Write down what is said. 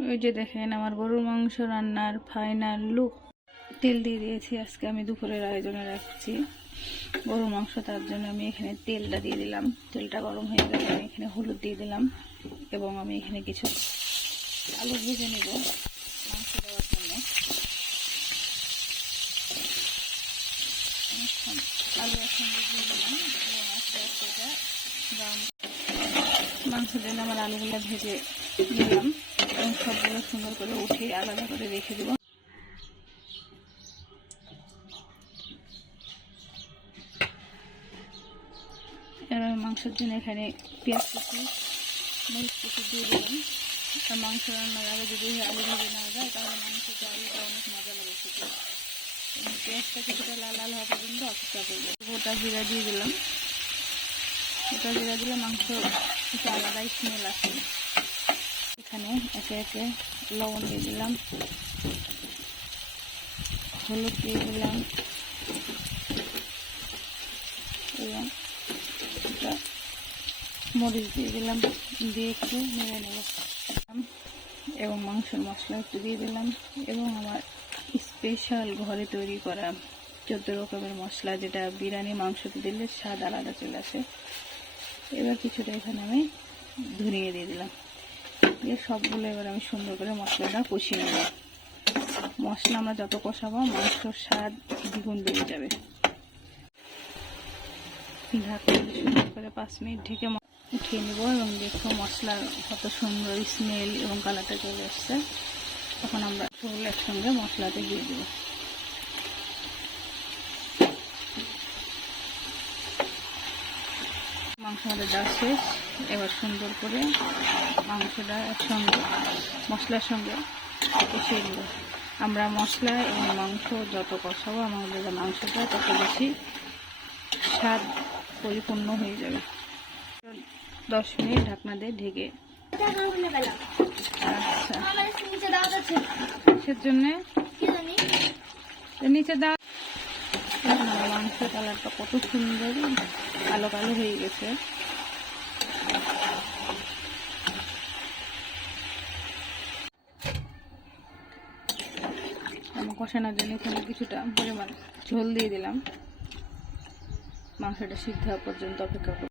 ওই যে দেখেন আমার গরুর মাংস রান্নার ফাইনাল লুক তেল দিয়ে দিয়েছি, আজকে আমি দুপুরের আয়োজনে রাখছি। গরুর মাংস, তার জন্য আমি এখানে তেলটা দিয়ে দিলাম। তেলটা গরম হয়ে গেলে আমি এখানে হলুদ দিয়ে দিলাম এবং আমি এখানে কিছু আলু ভেজে নেব মাংস দেওয়ার জন্য। আলু একসঙ্গে দিয়ে দিলাম ব্রাউন মাংসের আমার আলুগুলো ভেজে নিলাম এবং সবগুলো সুন্দর করে উঠিয়ে আলাদা করে রেখে দেবো। এবার মাংসের জন্য এখানে পেঁয়াজ কুচি, মরিচ কুচি দিয়ে দিলাম। আর মাংস রান্নার আগে যদি আলু ভেজে নেওয়া যায়, তাহলে মাংসতে আলুটা অনেক মজা লাগে খেতে। এবং পেঁয়াজটা কিছুটা লাল লাল হওয়া পর্যন্ত অপেক্ষা করব। গোটা জিরা দিয়ে দিলাম। গোটা জিরা দিলে মাংস একটু আলাদাই স্মেল আসে। এখানে একে একে লবণ দিয়ে দিলাম, হলুদ দিয়ে দিলাম এবং মরিচ দিয়ে দিলাম, দিয়ে একটু নেড়ে নেব এবং মাংসের মশলা একটু দিয়ে দিলাম, এবং আমার স্পেশাল ঘরে তৈরি করা চোদ্দ রকমের মশলা, যেটা বিরিয়ানি মাংসতে দিলে স্বাদ আলাদা চলে আসে। এবার কিছুটা এখানে আমি ধনিয়ে দিয়ে দিলাম। দিয়ে সবগুলো এবার আমি সুন্দর করে মশলাটা কষিয়ে নেব। মশলা আমরা যত কষাবো, মাংসর স্বাদ দ্বিগুণ বেড়ে যাবে। ঢাকা সুন্দর করে পাঁচ মিনিট ঢেকে উঠিয়ে নেব এবং দেখব মশলার কত সুন্দর স্মেল এবং কালারটা চলে আসছে। তখন আমরা সবগুলো একসঙ্গে মশলাতে দিয়ে দেবো। মাংস আমাদের দেওয়া শেষ এবার সুন্দর করে মাংসটা একসঙ্গে মশলার সঙ্গে কষিয়ে নেব। আমরা মশলা এবং মাংস যত কষাবো আমাদের মাংসটা তত বেশি স্বাদ পরিপূর্ণ হয়ে যাবে। দশ মিনিট ঢাকনা দিয়ে ঢেকে। আচ্ছা। কিসের জন্যে? এর নিচে দাও মাংসের কালারটা কত সুন্দর কালো কালো হয়ে গেছে। কষানোর জন্য এখানে কিছুটা পরিমাণ ঝোল দিয়ে দিলাম। মাংসটা সিদ্ধ হওয়া পর্যন্ত অপেক্ষা